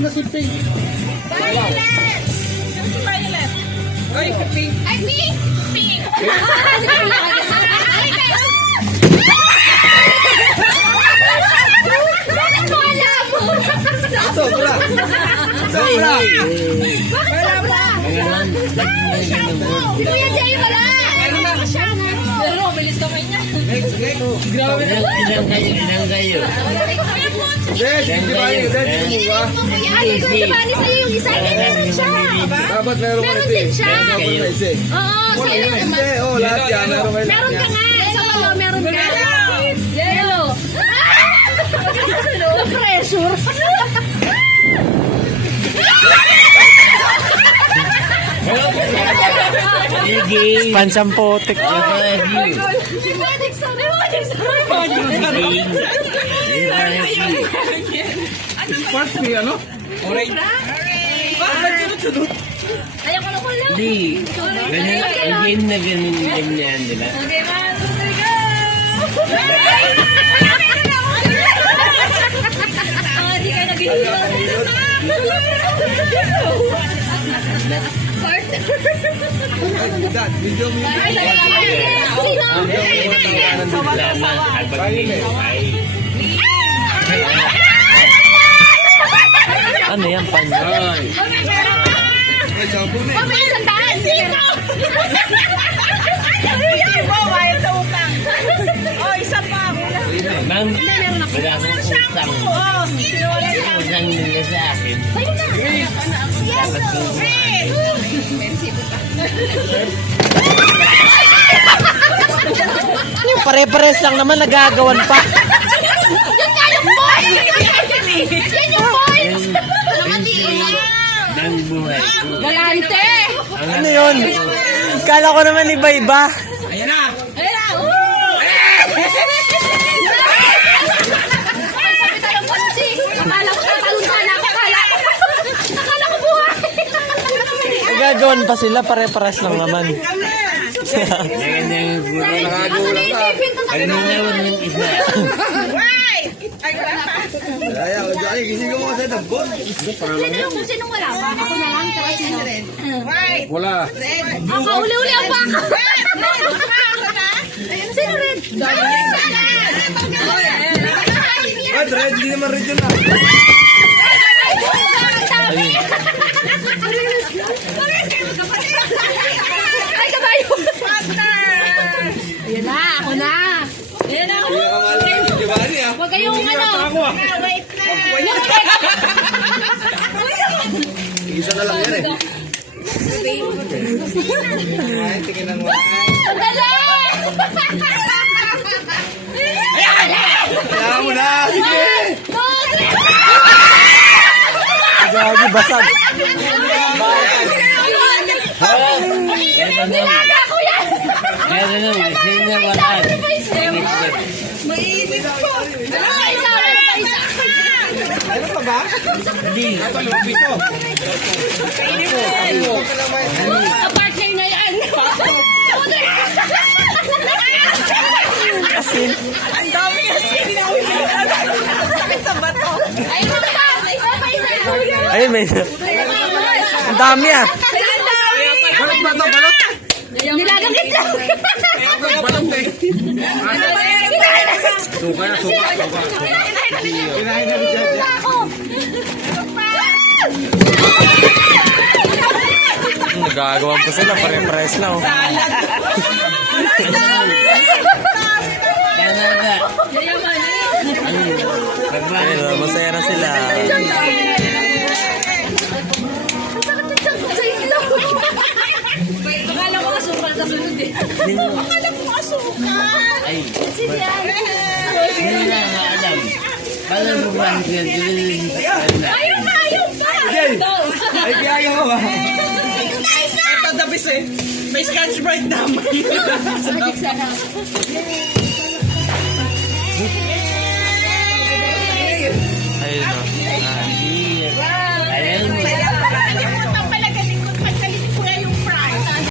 na si Pink. Violet! Si Violet. Ay, Pink. Ay, Pink! Pink! Sobra. Sobra. Bakit sobra? Si Kuya Jay wala. Meron na siya. Pero, bilis kamay niya. Grabe na. Ilang kayo? Yes, hindi ba yun? Hindi ba? Ay, Kuya Bani sa'yo yung isa. Hindi, meron siya. Dapat meron ka Meron na din siya. Dapat na isa. Oo, sa'yo naman. Hindi, oh, lahat yan. Meron kayo. Meron ka nga. Sa walo, meron ka. Yellow. Na-pressure. Pansampotik. Parts ni ano? Ayaw ko na ko lang. Hindi. Ganyan na ganyan yung game na yan, di ba? Okay, man. Hindi kayo nag-ihilo. Dad, video mo yun. Ano yan? Ay, sapo na eh. Ma'am, wala akong utang. Utang nila sa akin. Dapat Pare-pares lang naman, nagagawan pa. Dami buhay. Galante! Ano yun? Kala ko naman iba-iba. Ayan na! Akala ko tatalon ka na. Akala ko buhay. Nagagawan pa sila, pare-pares lang naman. Ganyan yung guro. Ay, nangawin ng isa. Ay, gising ko mga sa dabot. Sinong wala ba? Ako na lang. Tara, sino? Wala. Ako, uli-uli ang baka. Sino red? Ay, red, hindi naman red yun ah. Ay, kabayo. Ayan na, ako na. Ayan na, ako. Di ba niya? Huwag kayong ano. Wait na. Isa na lang yan eh. Ay, tingin ng mga. Sandali! Kaya mo na, sige! Gagi, basag. Nilaga ko yan! Kaya ganun, sino na walaan? Mainit po! Isa! Ano pa ba? Hindi. Partner na yan! Asin. Ang dami asin! Sakit sa bato! Ayun na pa! Ayun, may... Ang dami ah. Balot ba ito? Balot? Nilagang ito! Balot eh. Suka na, suka. Kinahin na rin dyan. Nagagawan pa sila, pare-pares lang. Kaya na. Ayun, masaya na sila. Akala ko asukal sa sunod eh. Akala ko asukal. Ay, Sige yan. hindi na nga alam. Paano mo ba ang pinagdulin? Ayaw pa! Ay, kaya mo ba? Ito dabis eh. May scotch brite naman. Ayun o.